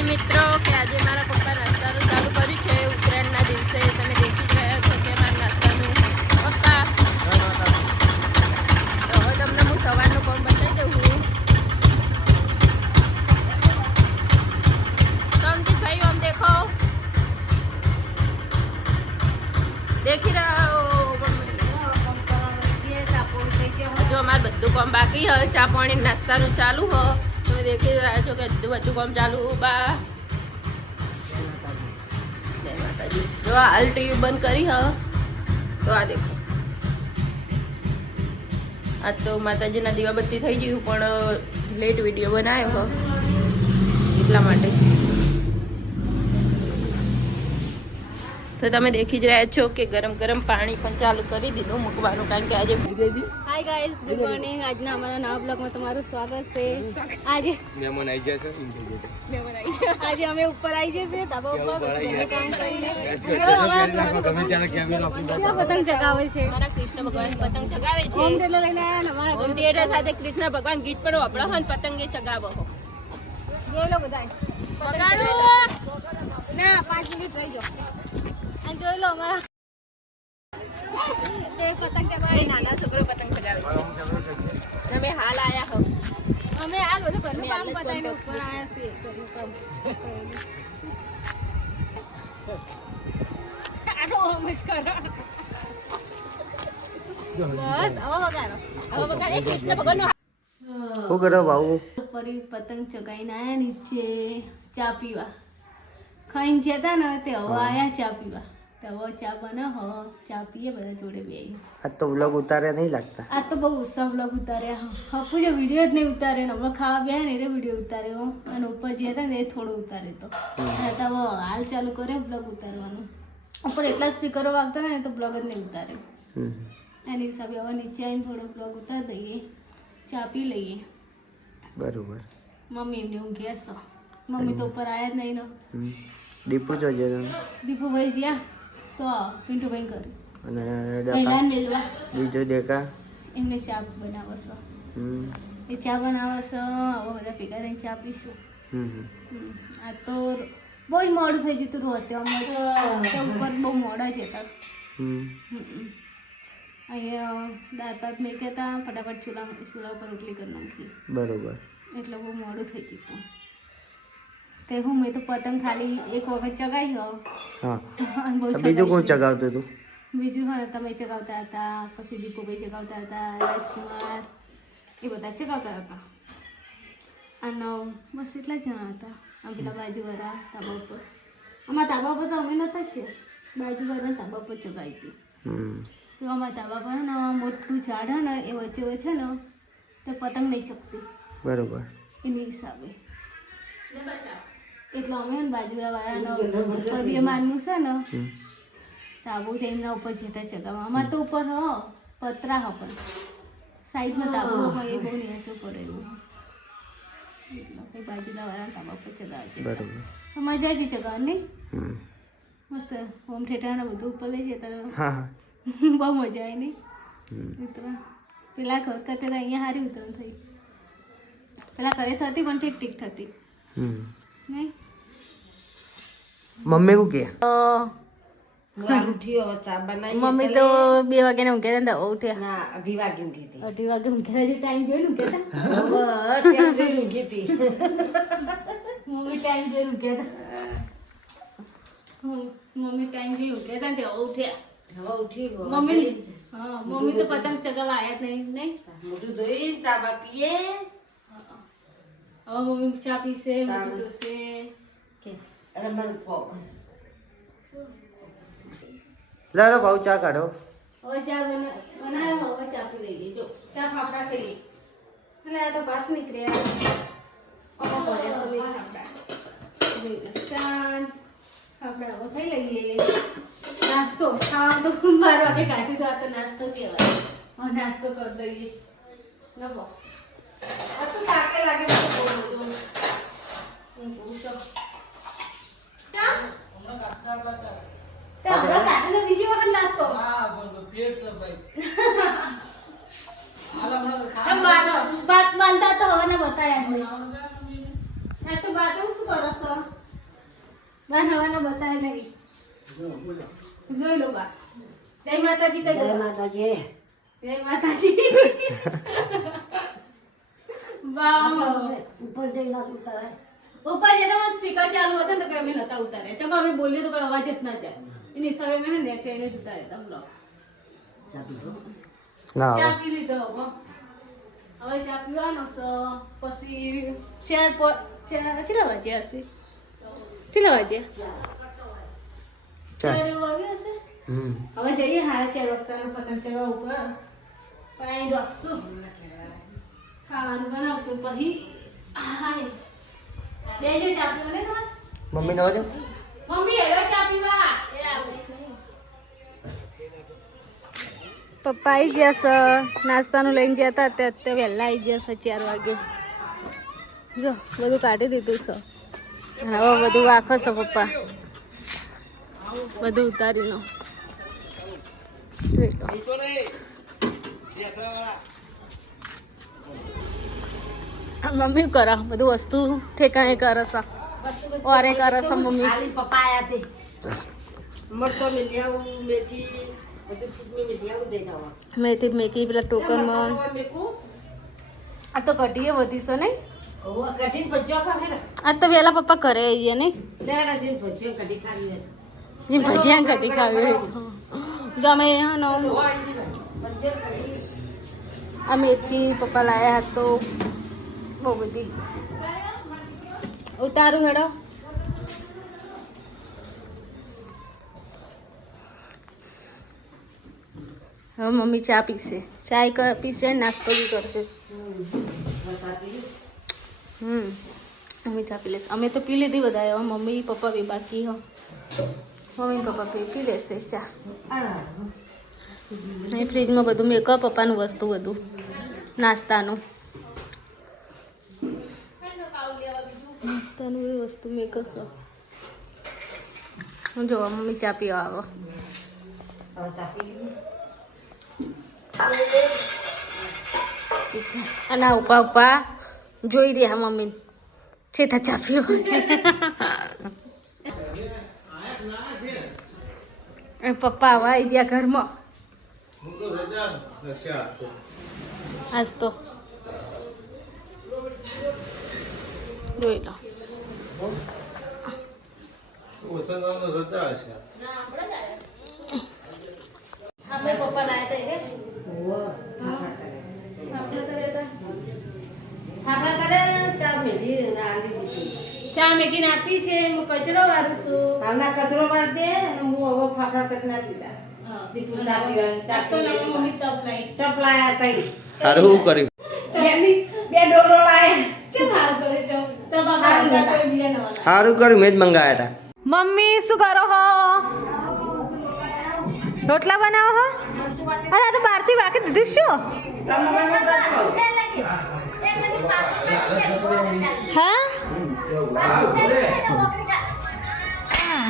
માતાજી મિત્રો કે આજે મારા પપ્પા નાસ્તાનું ચાલુ કર્યું છે ઉત્તરાયણના દિવસે. તમે દેખી જ રહ્યા છો કે મારા નાસ્તાનું પપ્પા. તો હવે તમને હું સવારનું કામ બતાવી દઉં છું. તો અંકિતભાઈ આમ દેખો, દેખી રહ્યા હો. હજુ અમારે બધું કામ બાકી હોય. ચા પાણી નાસ્તાનું ચાલુ હોય. તમે દેખી રહ્યા છો કે બધું કામ ચાલુ. બા જય માતાજી. જો હાલ ટીવી બંધ કરી હ તો આ દેખો. આજ તો માતાજીના દીવાબત્તી થઈ ગયું પણ લેટ વિડીયો બનાવ્યો એટલા માટે. તો તમે દેખી જ રહ્યા છો કે ગરમ ગરમ પાણી પણ ચાલુ કરી દીધું મૂકવાનું, કારણ કે આજે હાય ગાઈઝ, ગુડ મોર્નિંગ. આજના અમારા નવા બ્લોગમાં તમારું સ્વાગત છે. આજે મહેમાન આવી જાય છે. આજે અમે ઉપર આવી જશે ધાબા ઉપર કામ કરીને પતંગ ચગાવે છે. મારા કૃષ્ણ ભગવાન પતંગ ચગાવે છે. હોમ થિયેટર લઈને આવ્યા ને અમારા હોમ થિયેટર સાથે કૃષ્ણ ભગવાન ગીત પણ વાપરો અને પતંગે ચગાવો હો. જોઈ લો બધા વગાડો ના 5 મિનિટ રહી જાઓ અને જોઈ લો અમારા તે પતંગ ચગાવે. નાના છોકરો પતંગ ચગાવે છે. તમે હાલ આયા હો. અમે હાલ બધું ઘરનું કામ પતાવીને ઉપર આવ્યા છીએ. ઘરનું કામ આટલો હોમ જ કરો. બસ હવે વગાડો. હવે વગાડે કૃષ્ણ ભગવાનનો. શું કરો બાબુ? ફરી પતંગ ચગાઈને આયા નીચે ચા પીવા. ખાઈને જતા ને તે હવે આયા ચા પીવા. તો હવે ચા બનાવો, ચા પીએ બધા જોડે બે. આજ તો વ્લોગ ઉતાર્યા નહીં લાગતા. આ તો બહુ ઉત્સવ બ્લોગ ઉતાર્યા. હપુ જે વિડીયો જ નહીં ઉતારે ને હમણાં ખાવા બે ને એ વિડીયો ઉતાર્યો અને ઉપર જે હતા ને એ થોડો ઉતારે તો હવે હાલ ચાલુ કર્યો બ્લોગ ઉતારવાનું. ઉપર એટલા સ્પીકરો વાગતા ને તો બ્લોગ જ નહીં ઉતારે. એની હિસાબે હવે નીચે આવીને થોડો બ્લોગ ઉતારી દઈએ, ચા પી લઈએ. બરોબર. મમ્મી એમને ઊંઘ્યા છો. મમ્મી તો ઉપર આવ્યા જ નહીં ને. દીપુ જોજો તમે. દીપુભાઈ જ્યાં તો પિન્ટુભાઈ કર્યું અને પહેલા મેળવા બીજો દેખા એમને ચા બનાવો છો. એ ચા બનાવો છો. હવે બધા ભેગા થઈને ચા પીશું. આ તો બહુ જ મોડું થઈ જતું રોતે. અમે તો ઉપર બહુ મોડા જ હતા. અહીંયા દાળ ભાત નહીં કહેતા ફટાફટ ચૂલા ઉપર રોટલી કરી નાખી. બરોબર. એટલે બહુ મોડું થઈ ગયું. તે હું મેં તો પતંગ ખાલી એક વખત ચગાવી હો. હા. બીજું કોણ ચગાવતું હતું? બીજું હા તમે ચગાવતા હતા, પછી દીપુભાઈ ચગાવતા હતા, રાજકુમાર એ બધા ચગાવતા હતા. અને બસ એટલા જ જણા હતા. આમ પેલા બાજુવાળા ધાબા ઉપર. અમારા ધાબા પર તો અમે નહોતા જ છે. બાજુવાળા ધાબા પર ચગાવી હતી. તો અમારા ધાબા પર ને મોટું ઝાડ હે ને એ વચ્ચે વચ્ચે ને તો પતંગ નહીં ચકતી. બરોબર. એની હિસાબે એટલે અમે બાજુવાળાનો પગે માનવું છે ને તાબુ એમના ઉપર જતા ચગાવવા. અમારે તો ઉપર હો પતરા હો પણ સાઈડમાં તાબુ હોય એ બહુ નીચું પડેલું એટલે કંઈ બાજુવાળા તાબા ઉપર ચગાવતી. બરોબર. મજા જ ચગાવવાની નહીં. મસ્ત હોમ થિયેટરને બધું ઉપર લઈ જતા. હા. બહુ મજા આવી નહીં ઉતરા. પેલા વખતે તો અહીંયા સારી ઉતરણ થઈ. પેલા ઘરે થતી પણ ઠીક ઠીક થતી નહીં. મમ્મી શું કે? મમ્મી તો 2 વાગે ને ઊંઘ્યા હતા. ઉઠ્યા 2:30 વાગે ઊંઘી. 2:30 વાગે ઊંઘ્યા. હજી ટાઈમ જોઈને ઊંઘ્યા હતા. મમ્મી ટાઈમ જોઈને ઊંઘ્યા હતા. મમ્મી ટાઈમ જોઈને ઊંઘ્યા હતા ને હવે ઉઠ્યા. મમ્મી હા મમ્મી તો પતંગ ચગાવવા આવ્યા જ નહીં. હવે મમ્મી ચા પીશે, મોટું ધોશે. લાલો ભાવ ચા કાઢો. હવે ચા બનાવ્યો. હવે ચા પી લઈએ. જો ચા ફાફડા ખાઈએ. અને આ તો ભાત નીકળ્યા. ફાફડા હવે ખાઈ લઈએ. નાસ્તો ખાવા તો 12 વાગે કાઢી દો. આ તો નાસ્તો કહેવાય. હવે નાસ્તો કરી દઈએ. નવો આ તો લાગે લાગે બહુ બધું. હું પૂછો બીજી વખત નાસ્તો બાત બાંધતા તો હવે ને બતાયા તો બાત શું કરો છો? બા નવાના બતાવે નહીં. જોઈ લો બા. જય માતાજી કહી દો. જય માતાજી. જય માતાજી. બા ઉપર જઈને ઉતારે. ઉપર જતા સ્પીકર ચાલુ હતા ને તો અમે નતા ઉતારે. ચલો અમે બોલીએ તો કોઈ અવાજ જ ના જાય. એની સવે મેં ને ચેને જ ઉતારે તા બ્લોગ. ના ચા પી લીધો હવે. હવે ચા પીવાનો છે પછી કેટલા વાગ્યા હશે? કેટલા વાગ્યા? 4 વાગ્યા હશે. હવે જઈએ હારા 4 વાગતા પતંગ ચગાવવા ઉપર. પણ અહીં રસું ખાવાનું બનાવશું પછી હાય બે જે ચા પીવો ને તમારે મમ્મી નવા દે મમ્મી હેલો ચા પીવા. પપ્પા આવી ગયા છે નાસ્તાનું લઈને ગયા હતા અત્યારે વહેલા આવી ગયા છે 4 વાગે. જો બધું કાઢી દીધું છે હવે બધું વાખો છે પપ્પા બધું ઉતારીનો. મમ્મી કરે બધું વસ્તુ ઠેકાણે કરે છે ઓરે કરે છે મમ્મી. પપ્પા આયા તે મરતો મિલિયા મેથી બધું ફૂટમે મિલિયા દઈ જવા મેથી મેકી પેલા ટોકનમાં આ તો કઢીએ વધી છે નહીં. ઓ કઠિન ભજ્યો કા ફેર આ તો વેલા પપ્પા ઘરે આવીએ નહીં. લેડા જીન ભજ્યો કઢી ખાવી જે ભજીયા કઢી ખાવી હોય ગમે હા આ મેથી પપ્પા લાયા હતા તો બહુ બધી ઉતારું હેડો. હવે મમ્મી ચા પીશે ચા પીશે નાસ્તો બી કરશે. મમ્મી ચા પી લેશે. અમે તો પી લીધી બધા હવે મમ્મી પપ્પા બી બાકી હો. મમ્મી પપ્પા પી લેશે ચા. અહીં ફ્રીજમાં બધું મેકઅપ પપ્પાનું વસ્તુ બધું નાસ્તાનું બધી વસ્તુ મેકઅપ છે. હું જોવા મમ્મી ચા પીવા આવો. અને ઉપા ઉપા જોઈ રહ્યા મમ્મી છેતા ચા પીવા. પપ્પા આવા આવી ગયા ઘરમાં આજ તો જોઈ લો. આપણે પપ્પા લાયા હતા ચા મેગી નાખી છે. હું કચરો વારું છું. હમણાં કચરો મારી દે અને હું હવે ફાફડા તક ના દીધા દીપુ ચા પીવાની મમ્મી તપ લાઈ ટપ લાયા તઈ સારું કર્યું બે ડોલો લાયા શું હાલ કરે તો બાબા અંગા કોઈ બીજા નવા. સારું કર્યું મેં જ મંગાવ્યા હતા. મમ્મી શું કરો હો? રોટલા બનાવો હો? અરે આ તો બહારથી વાકી દીધું શું? હા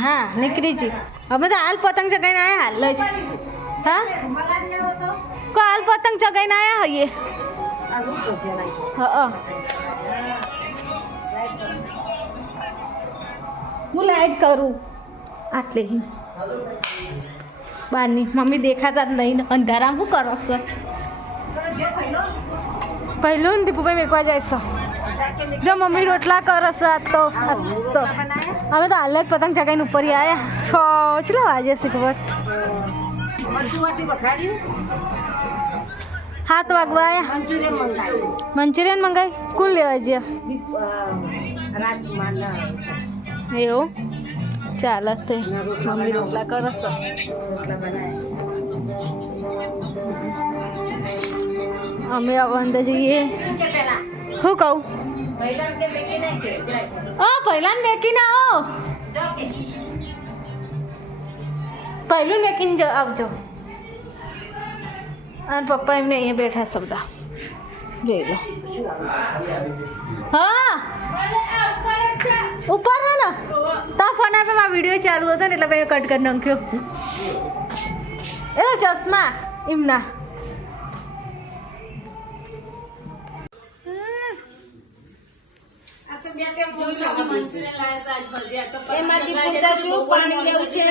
હા નીકળી જી. અમે તો હાલ પતંગ ચગાઈને આવ્યા હાલ જ. હા કો હાલ પતંગ ચગાઈને આવ્યા હોઈએ. હા હું લાઈટ કરું આટલી બહારની મમ્મી દેખાતા જ નહીં અંધારામાં શું કરો છો? પહેલું ને દીપુભાઈ મેકવા જાય છે. જો મમ્મી રોટલા કરો છો તો અમે તો હાલ જ પતંગ ચગાઈને ઉપર આવ્યા. 6 કેટલા વાગે છે ખબર? 7 વાગવા આવ્યા. મંચુરિયન મંગાવી કોણ લેવા ગયા? એવું ચાલે તે મમ્મી રોટલા કરો છો. અમે અંદર જઈએ. શું કહું? પહેલા મેકીને આવો. પહેલું મેકીને આવજો. અને પપ્પા એમને અહીંયા બેઠા છે બધા જોઈ લો. હા ઉપર હે ને તા ફોન આપે મારો વિડીયો ચાલુ હતો ને એટલે મેં કટ કરી નાખ્યો. એ ચશ્મા એમના મેં કેમ જોઈ લો કે મંચુરિયન લાયા છે આજ ભજીયા તો એમાંથી પૂછતા શું પાણી લેવું છે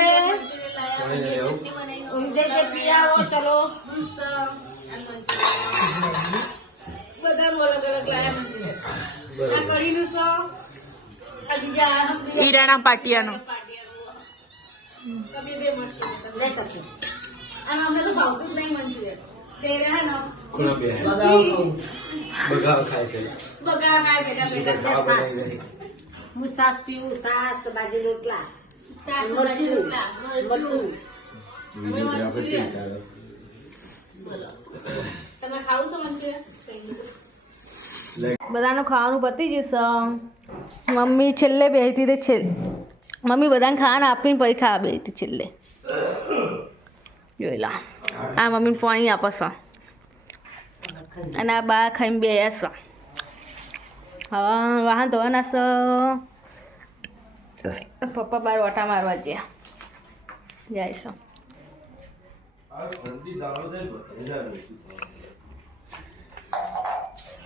ઊંધે કે પિયાવો ચલો બધા અલગ અલગ લાયા મંચુરિયન આ કઢીનું સો આ બીજા ઈરાના પાટિયાનો કભી બે મસ્ત લે શકીએ અને અમને તો ભાવતું જ નહીં મંચુરિયન તે રહ્યા ને બગાવ ખાય છે બગા ખાય બેટા હું સાસ પીવું સાસ બાજુ રોટલા મરચું બોલો તમે ખાવ છો મંચુરિયન બધાનું ખાવાનું પતી જશે મમ્મી છેલ્લે બેહતી તે મમ્મી બધાને ખાવાનું આપીને પછી ખાવા બેહતી છેલ્લે જોઈ લો આ મમ્મીને પાણી આપે છે અને આ બા ખાઈને બે છે હવે વાહન ધોવાના છે પપ્પા બાર ઓટા મારવા જાય છે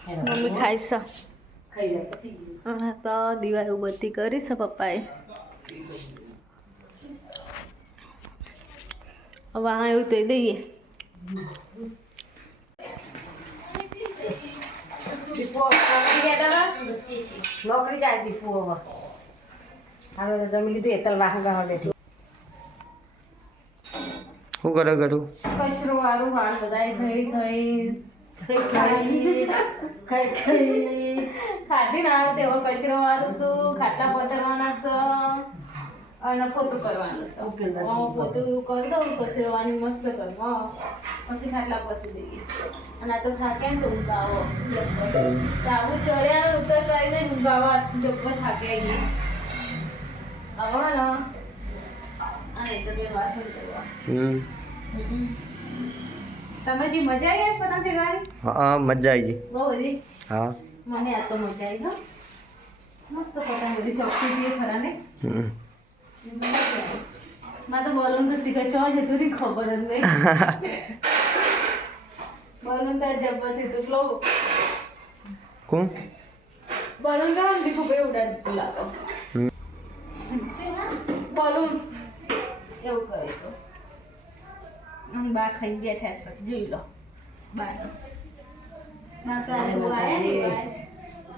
મમ્મી ખાય છે હા તો દિવાળી બત્તી કરી છે પપ્પાએ વાહ એવું તો દઈએ નોકરી જાય દીપુ હવે હાલો જમી લીધું એતલ વાહ ગાવડે શું કરો કરું કચરો વાળું વાળ બધાય ખાઈ ખાધી ના આવે તેવો કચરો વાળું છું ખાટા પધરવાના છે અને પોતું કરવાનું છે પોતું કરી દઉં કચરો વાની મસ્ત કરવા પછી ખાટલા પતી દઈએ અને આ તો થાકે ને તો ઊંઘાવો આવું ચડ્યા ઉતર કરીને ઊંઘાવા જબ્બર થાકે આવો ને અને તો બે વાસણ કરવા તમે જે મજા આવી પતંગ ચગાવવાની હા મજા આવી ગઈ બહુ બધી હા મને આ તો મજા આવી હો મસ્ત પતંગ બધી ચોખ્ખી બી ખરા ને માં તો બલૂન તો શીખે ચો જતું રહી ખબર જ નહીં બલૂન તો જબ્બર છે તો લો કોણ બલૂન તો દીકુ ભાઈ ઉડાડી લાગો બલૂન એવું કરે તો બા ખાઈ બેઠા છે જોઈ લો બા તો જોવાય ને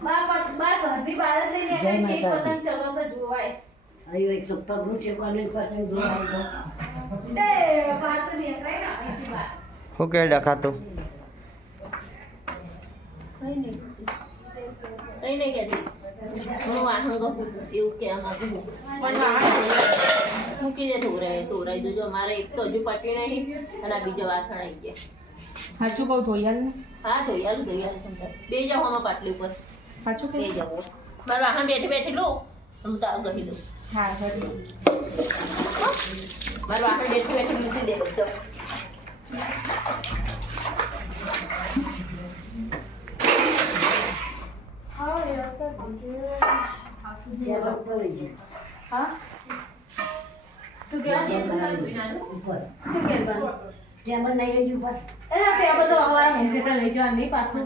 બા ઘરની બહાર જ લઈને કે પતંગ ચલાવશે જોવાય આયો એક પગનું ટેકવાનું પાછળ જોવાય એ બહાર તો નીકળાય ને અહીંથી બહાર શું કે દેખાતું કઈ નહીં કહેતી હું વાહન એવું કહેવા માંગુ છું પણ મૂકી દે તોરાઈ જોજો મારે એક તો હજુ પટી નહીં અને આ બીજો વાસણ આવી ગયા સાચું કહું ધોયાલ હા ધોયાલું બે જાઓ આમાં પાટલી ઉપર સાચું બે જાઓ મારું વાહન બેઠી લો હું તો આવું કહી દઉં હા મારું વાહન બેઠી મૂકી દે બધો હા શું કહેવાનું શું કહેવાનું ટેબલ નહીં લઈ ઉપર એના તે બધું અમારા મોંઘેટા લઈ જવા નહીં પાછું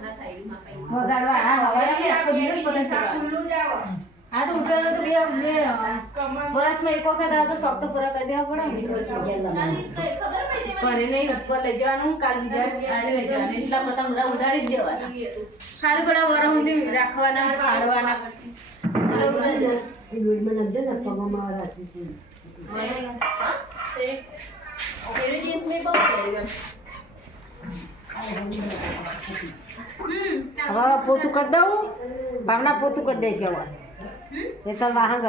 વગાડવા આ હવાય ને આખો દિવસ પતંગ ચગાવવા આ તો ઉઠાનો તો બે વર્ષમાં એક વખત આ તો શોખ તો પૂરા કરી દેવા પડે ઘરે નહીં ઉપર લઈ જવાનું કાલ બીજા આડે લઈ જવાનું એટલા પતંગ બધા ઉડાડી જ દેવાના ખાલી થોડા વર સુધી રાખવાના ફાડવાના હવે પોતું કરી દઉં ભાવના પોતું કરી દઈશ હવે એ તો વાહન ગહ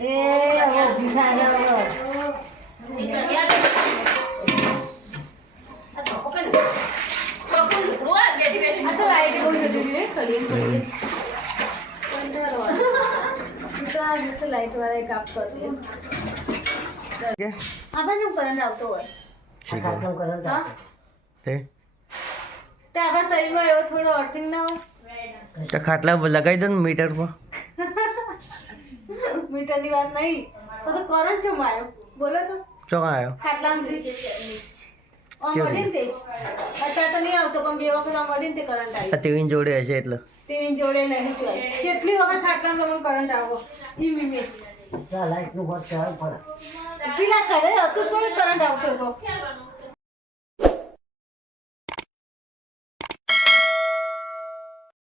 એ હવે ઊભી થાય આ તો લાઈટ બહુ જતી રહી ખડી ખડી તો આ દિવસે લાઈટ વાળા કાપ કરી આપણને કરંટ આવતો હોય હા તે તે આપણા શરીરમાં એવો થોડો અર્થિંગ ના હોય તો ખાટલા લગાવી દો ને મીટર પર મીટરની વાત નહીં તો કરંટ ચમ આવ્યો બોલો તો ચો આવ્યો ખાટલામાં મળે ને તે અત્યારે તો નહીં આવતો પણ 2 વખત મળે ને તે કરંટ આવી ટીવી જોડે હશે એટલે તેની જોડે નહીં જોઈ કેટલી વખત ખાટલામાં મને કરંટ આવો ઈ મીમે લાઈટનું વાત ચાલ પડે પેલા ઘરે હતું તો કરંટ આવતો હતો